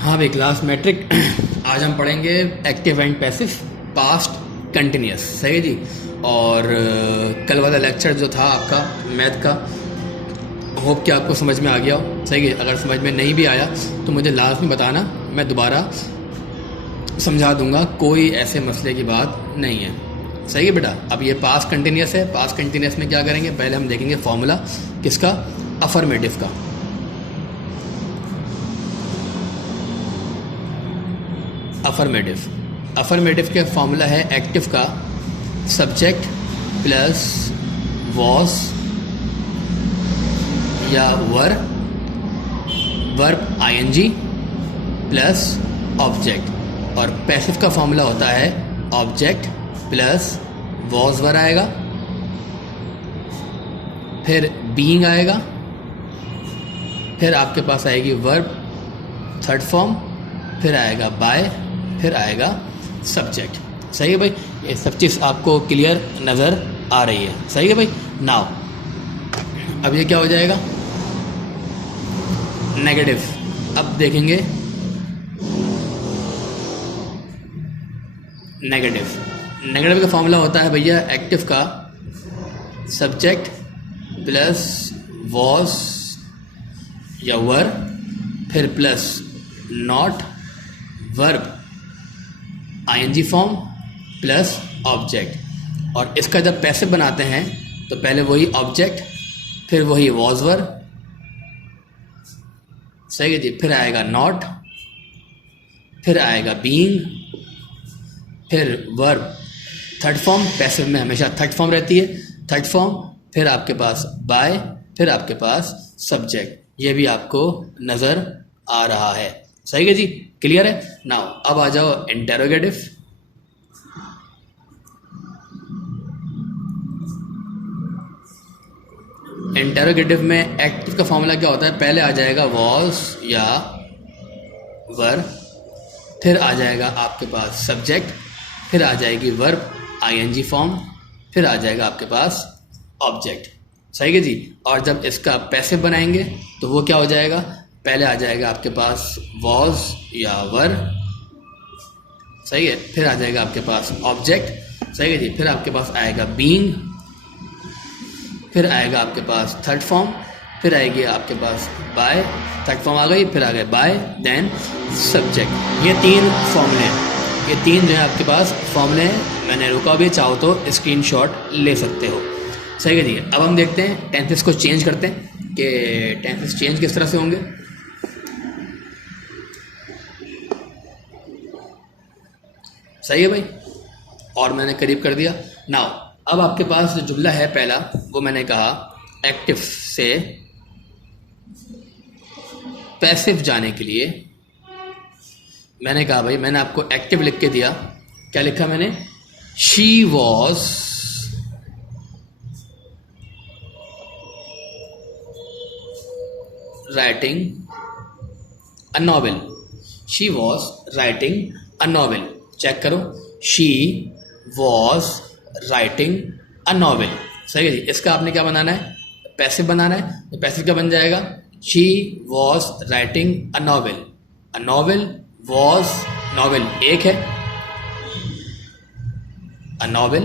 हाँ भाई, class matric. आज हम पढ़ेंगे active and passive past continuous. सही है जी। और कल वाला लेक्चर जो था आपका मैथ का, होप कि आपको समझ में आ गया हो। सही है। अगर समझ में नहीं भी आया तो मुझे लास्ट में बताना, मैं दोबारा समझा दूंगा। कोई ऐसे मसले की बात नहीं है। सही है बेटा। अब ये पास्ट कंटिन्यूस है। पास्ट कंटिन्यूस में क्या करेंगे, पहले हम देखेंगे फॉर्मूला किसका, अफर्मेटिव का। अफर्मेटिव के फॉर्मूला है एक्टिव का सब्जेक्ट प्लस वॉस या वर्ब आईएनजी प्लस ऑब्जेक्ट। और पैसिव का फॉर्मूला होता है ऑब्जेक्ट प्लस वॉस वर आएगा, फिर बीइंग आएगा, फिर आपके पास आएगी वर्ब थर्ड फॉर्म, फिर आएगा बाय, फिर आएगा सब्जेक्ट। सही है भाई। ये सब चीज़ आपको क्लियर नज़र आ रही है। सही है भाई। नाउ अब ये क्या हो जाएगा, नेगेटिव। अब देखेंगे नेगेटिव का फॉर्मूला होता है भैया एक्टिव का सब्जेक्ट प्लस वॉस या वर, फिर plus not verb ING form plus object. और इसका जब पैसिव बनाते हैं तो पहले वही ऑब्जेक्ट, फिर वही वॉज वर। सही है जी। फिर आएगा नॉट, फिर आएगा बीइंग, फिर वर्ब थर्ड फॉर्म। पैसिव में हमेशा थर्ड फॉर्म रहती है, थर्ड फॉर्म। फिर आपके पास बाय, फिर आपके पास सब्जेक्ट। ये भी आपको नज़र आ रहा है। सही है जी। क्लियर है। नाउ अब आ जाओ इंटेरोगेटिव। इंटेरोगेटिव में एक्टिव का फॉर्मूला क्या होता है, पहले आ जाएगा वॉज या वर, फिर आ जाएगा आपके पास सब्जेक्ट, फिर आ जाएगी वर्ब आईएनजी फॉर्म, फिर आ जाएगा आपके पास ऑब्जेक्ट। सही है जी। और जब इसका पैसिव बनाएंगे तो वो क्या हो जाएगा, पहले आ जाएगा आपके पास वॉज या वर। सही है। फिर आ जाएगा आपके पास ऑब्जेक्ट। सही है जी। फिर आपके पास आएगा बीइंग, फिर आएगा आपके पास थर्ड फॉर्म, फिर आएगी आपके पास बाय, थर्ड फॉर्म आ गई, फिर आ गए बाय, देन सब्जेक्ट। ये तीन फॉर्मूले हैं, ये तीन जो है आपके पास फॉर्मूले हैं। मैंने रुका भी, चाहो तो स्क्रीनशॉट ले सकते हो। सही है जी। अब हम देखते हैं टेंसेस को चेंज करते हैं कि टेंसेस चेंज किस तरह से होंगे। सही है भाई। और मैंने करीब कर दिया। नाउ अब आपके पास जो जुमला है पहला, वो मैंने कहा एक्टिव से पैसिव जाने के लिए मैंने कहा भाई, मैंने आपको एक्टिव लिख के दिया। क्या लिखा मैंने, she was writing a novel. She was writing a novel. Check करो, she was writing a novel. सही है जी। इसका आपने क्या बनाना है, पैसिव बनाना है। तो पैसिव क्या बन जाएगा, she was writing a novel. A novel, was, novel एक है, अ नॉवेल,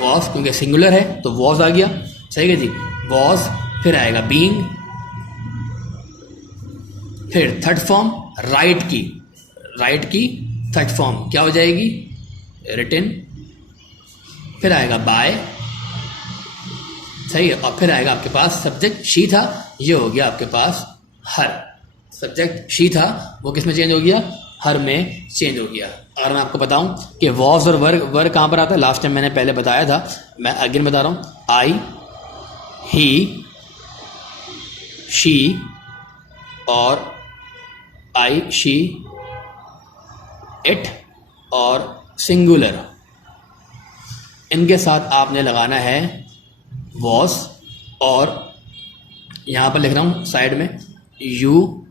वॉज क्योंकि सिंगुलर है तो वॉज आ गया। सही है जी। वॉज, फिर आएगा बीइंग, फिर थर्ड फॉर्म राइट की थर्ड फॉर्म क्या हो जाएगी, रिटन, फिर आएगा बाय। सही है। और फिर आएगा आपके पास सब्जेक्ट, शी था, ये हो गया आपके पास हर। सब्जेक्ट शी था, वो किस में चेंज हो गया, हर में चेंज हो गया। अगर मैं आपको बताऊं कि वॉज और वर कहाँ पर आता है, लास्ट टाइम मैंने पहले बताया था, मैं अगेन बता रहा हूं। आई, ही, शी और आई, शी, इट और सिंगुलर, इनके साथ आपने लगाना है वॉज। और यहाँ पर लिख रहा हूँ साइड में, यू,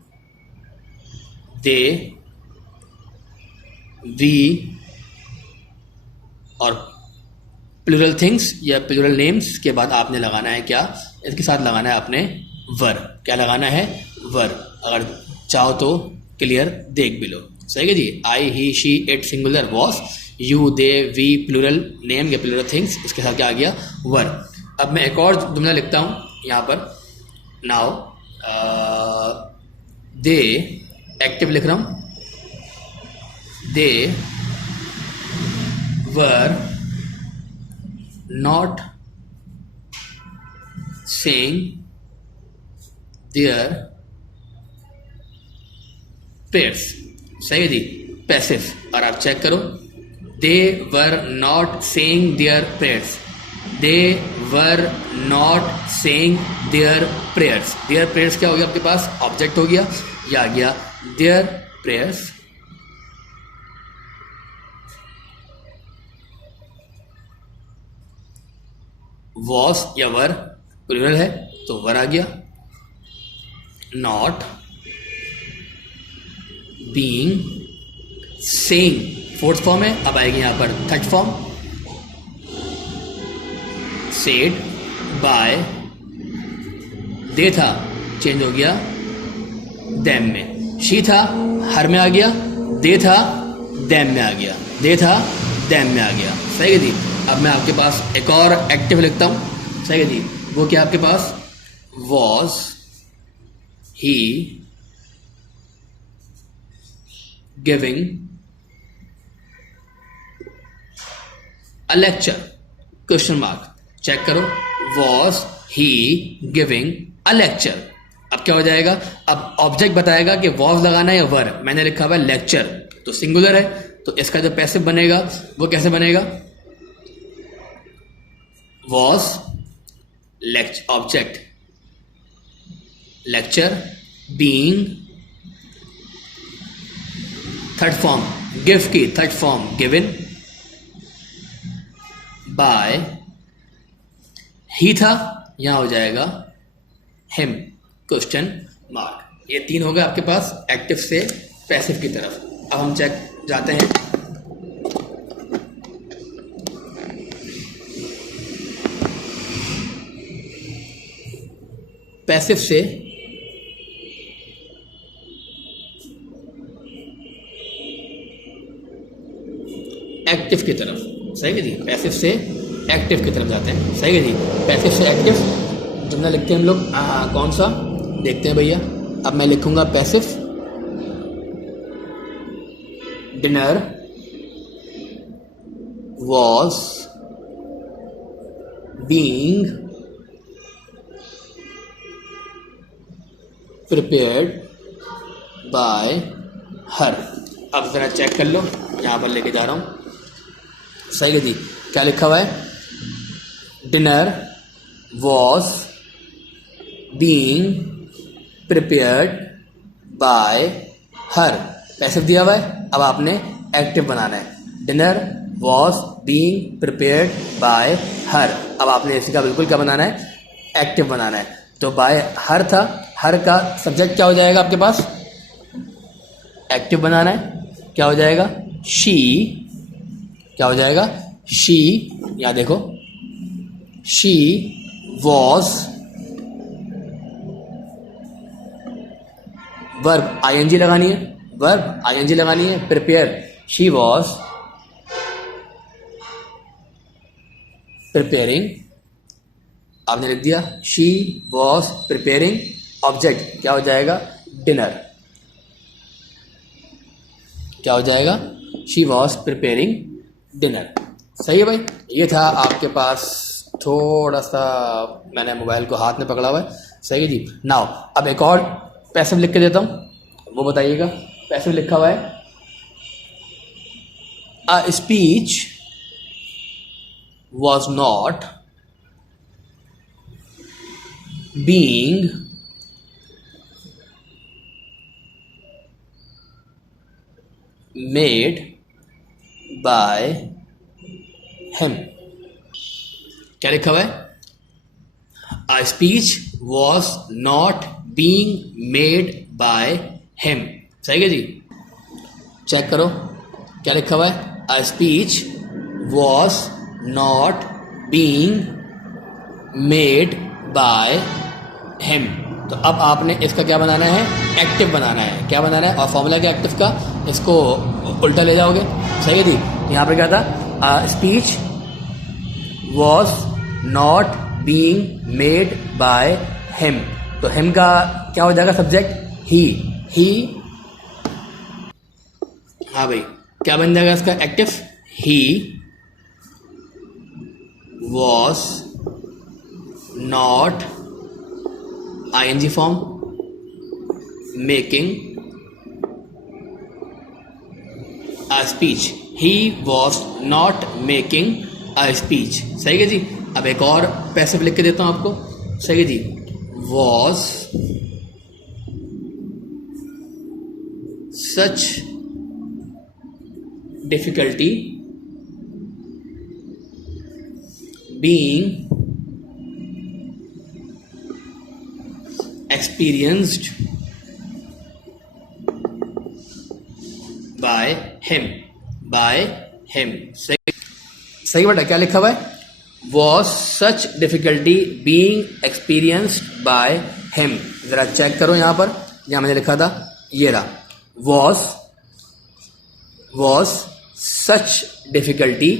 दे, वी और प्लूरल थिंग्स या प्लूरल नेम्स के बाद आपने लगाना है क्या, इसके साथ लगाना है आपने वर। क्या लगाना है, वर। अगर चाहो तो क्लियर देख भी लो। सही है जी। I, he, she, it singular, was, you, they, we plural name या प्लूरल थिंग्स, इसके साथ क्या आ गया वर। अब मैं एक और जुमला लिखता हूँ यहाँ पर। नाउ दे, एक्टिव लिख रहा हूँ, they were not saying their prayers. सही है जी, पैसिव। और आप चेक करो, they were not saying their prayers, they were not saying their prayers. Their prayers क्या हो गया आपके पास, ऑब्जेक्ट हो गया, या आ गया देयर प्रेयर्स वॉस या वर प्लूरल है तो वर आ गया, not being saying fourth form है, अब आएगी यहां पर थर्ड फॉर्म, सेड बाय, दे था चेंज हो गया देम में, शी था हर में आ गया, दे था देम में आ गया, दे था देम में आ गया। सही है जी। अब मैं आपके पास एक और एक्टिव लिखता हूं। सही है जी। वो क्या आपके पास, was he giving a lecture, question mark. Check करो, was he giving a lecture. अब क्या हो जाएगा, अब ऑब्जेक्ट बताएगा कि वॉज लगाना है या वर। मैंने लिखा हुआ है लेक्चर, तो सिंगुलर है, तो इसका जो पैसिव बनेगा वो कैसे बनेगा, was object lecture being third form give की थर्ड फॉर्म गिवन बाय, ही था यहां हो जाएगा हिम क्वेश्चन मार्क। ये तीन हो गए आपके पास एक्टिव से पैसिव की तरफ। अब हम चेक जाते हैं, पैसिव से एक्टिव की तरफ। सही है जी। पैसिव से एक्टिव की तरफ जाते हैं। सही है जी। पैसिव से एक्टिव जुमला लिखते हैं हम लोग, कौन सा देखते हैं भैया। अब मैं लिखूंगा passive, dinner was being prepared by हर। अब जरा चेक कर लो, यहां पर लेके जा रहा हूं। सही है जी। क्या लिखा हुआ है, dinner was being prepared by her, passive दिया हुआ है। अब आपने एक्टिव बनाना है, dinner was being prepared by हर। अब आपने इसी का बिल्कुल क्या बनाना है, एक्टिव बनाना है। तो बाय हर था, हर का सब्जेक्ट क्या हो जाएगा आपके पास, एक्टिव बनाना है, क्या हो जाएगा शी, क्या हो जाएगा शी, यहां देखो शी वॉज, वर्ब आईएनजी लगानी है, वर्ब आईएनजी लगानी है, प्रिपेयर शी वॉज प्रिपेयरिंग, आपने लिख दिया शी वॉज प्रिपेयरिंग, ऑब्जेक्ट क्या हो जाएगा डिनर, क्या हो जाएगा शी वॉज प्रिपेयरिंग डिनर। सही है भाई। ये था आपके पास, थोड़ा सा मैंने मोबाइल को हाथ में पकड़ा हुआ है। सही है जी। नाउ अब एक और पैसिव लिख के देता हूं, वो बताइएगा। पैसिव लिखा हुआ है, a speech was not being made by him. क्या लिखा हुआ है, a speech was not being made by him. सही है जी। चेक करो क्या लिखा हुआ है, a speech was not being made by him. तो अब आपने इसका क्या बनाना है, एक्टिव बनाना है। क्या बनाना है? और फॉर्मूला क्या एक्टिव का? इसको उल्टा ले जाओगे, सही है जी। यहाँ पे क्या था? Speech was not being made by him, तो हिम का क्या हो जाएगा? सब्जेक्ट ही। हाँ भाई, क्या बन जाएगा इसका active? He was not ING form making a speech, he was not making a speech, सही है जी। अब एक और पैसिव लिख के देता हूं आपको, सही है जी। Was such difficulty being experienced by him, सही बेटा, क्या लिखा हुआ है? was such difficulty being experienced by him। जरा चेक करो यहाँ पर, जहाँ मैंने लिखा था ये रहा, was such difficulty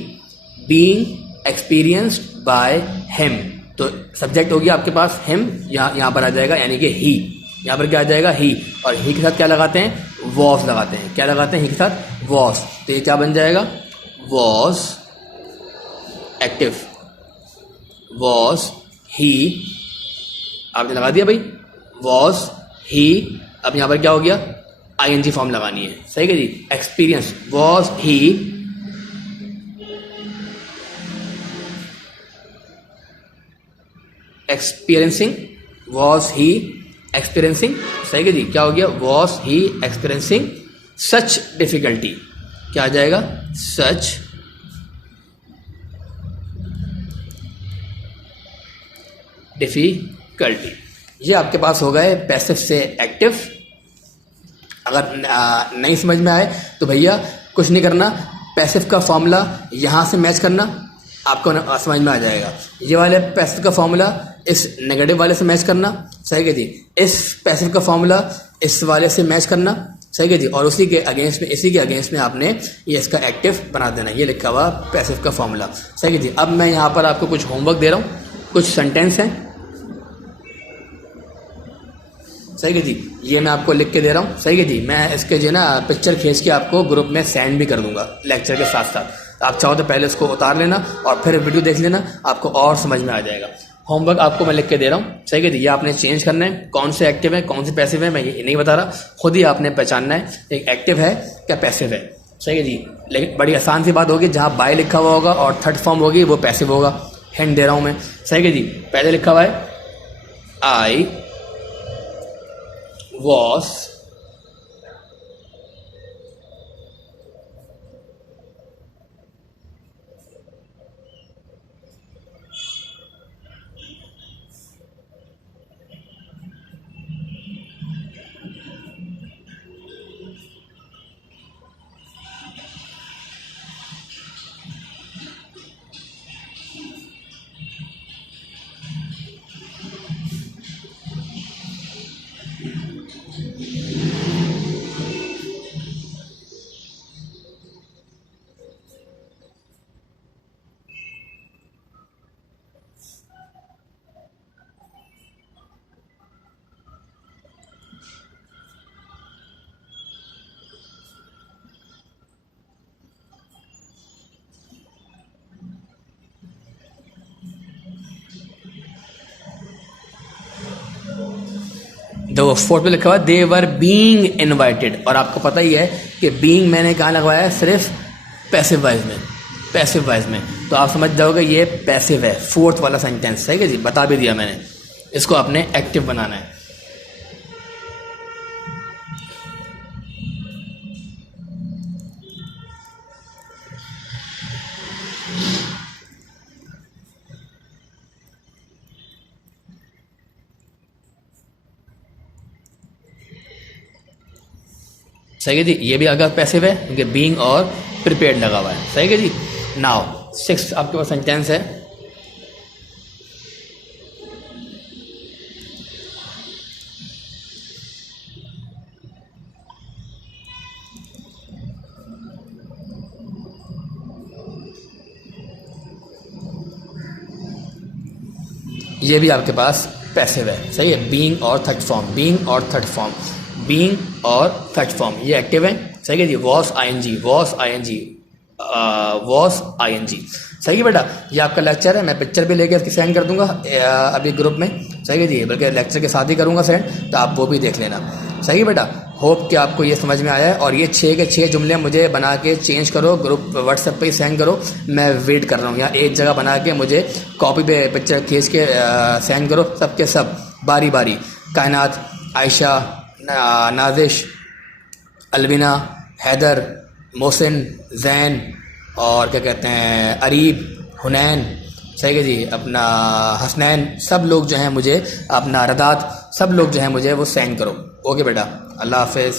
being experienced by him, तो सब्जेक्ट हो गया आपके पास हिम, यहाँ पर आ जाएगा यानी कि ही, यहाँ पर क्या आ जाएगा? ही, और ही के साथ क्या लगाते हैं? वॉस लगाते हैं। क्या लगाते हैं? ही के साथ वॉस, तो ये क्या बन जाएगा? वॉस एक्टिव, वॉस ही, आपने लगा दिया भाई, वॉस ही। अब यहाँ पर क्या हो गया? आईएनजी फॉर्म लगानी है, सही है जी। Experience, was he experiencing, was he experiencing, सही है जी। क्या हो गया? Was he experiencing such difficulty, क्या आ जाएगा? Such difficulty. ये आपके पास हो गए पैसिव से एक्टिव। अगर नहीं समझ में आए तो भैया कुछ नहीं करना, पैसिव का फॉर्मूला यहाँ से मैच करना, आपको समझ में आ जाएगा। ये वाले पैसिव का फॉर्मूला इस नेगेटिव वाले से मैच करना, सही है जी। इस पैसिव का फॉर्मूला इस वाले से मैच करना, सही है जी। और उसी के अगेंस्ट में आपने ये इसका एक्टिव बना देना। ये लिखा हुआ पैसिव का फॉर्मूला, सही है जी। अब मैं यहाँ पर आपको कुछ होमवर्क दे रहा हूँ, कुछ सेंटेंस हैं, सही है जी। ये मैं आपको लिख के दे रहा हूँ, सही है जी। मैं इसके जो है ना पिक्चर खींच के आपको ग्रुप में सेंड भी कर दूंगा लेक्चर के साथ साथ। आप चाहो तो पहले इसको उतार लेना और फिर वीडियो देख लेना, आपको और समझ में आ जाएगा। होमवर्क आपको मैं लिख के दे रहा हूँ, सही है जी। ये आपने चेंज करना है, कौन से एक्टिव है कौन से पैसिव है मैं ये नहीं बता रहा, खुद ही आपने पहचानना है एक एक्टिव है क्या पैसिव है, सही है जी। लेकिन बड़ी आसान सी बात होगी, जहाँ बाय लिखा हुआ होगा और थर्ड फॉर्म होगी वो पैसिव होगा। हिंट दे रहा हूँ मैं, सही है जी। पहले लिखा हुआ है आई वॉज देखो फोर्थ पे लिखा हुआ दे वर बीइंग इनवाइटेड, और आपको पता ही है कि बीइंग मैंने कहाँ लगवाया है? सिर्फ पैसिव वाइज में, तो आप समझ जाओगे ये पैसिव है। फोर्थ वाला सेंटेंस, सही है जी, बता भी दिया मैंने। इसको आपने एक्टिव बनाना है। सही है जी, ये भी अगर पैसिव है क्योंकि बीइंग और प्रिपेयर्ड लगा हुआ है, सही है जी। नाउ सिक्स्थ आपके पास सेंटेंस है, ये भी आपके पास पैसिव है, सही है। बीइंग और थर्ड फॉर्म, बीइंग और थर्ड फॉर्म, बीइंग और थर्ड फॉर्म ये एक्टिव है, सही है जी। Was ING, was ING, was ING, सही है बेटा। ये आपका लेक्चर है, मैं पिक्चर भी लेके इसकी सेंड कर दूंगा अभी ग्रुप में, सही है जी, बल्कि लेक्चर के साथ ही करूंगा सेंड, तो आप वो भी देख लेना, सही है बेटा। होप कि आपको ये समझ में आया है। और ये 6 के 6 जुमले मुझे बना के चेंज करो, ग्रुप व्हाट्सएप पे ही सेंड करो, मैं वेट कर रहा हूँ। यहाँ एक जगह बना के मुझे कॉपी पे पिक्चर खींच के सेंड करो, सब के सब बारी बारी। कायनात, आयशा, नाजिश, अलविना, हैदर, मोहसिन, जैन और क्या कहते हैं अरीब, हुनैन, सही है जी, अपना हसनैन, सब लोग जो हैं मुझे, अपना रदात, सब लोग जो हैं मुझे वो सेंड करो। ओके बेटा, अल्लाह हाफिज़।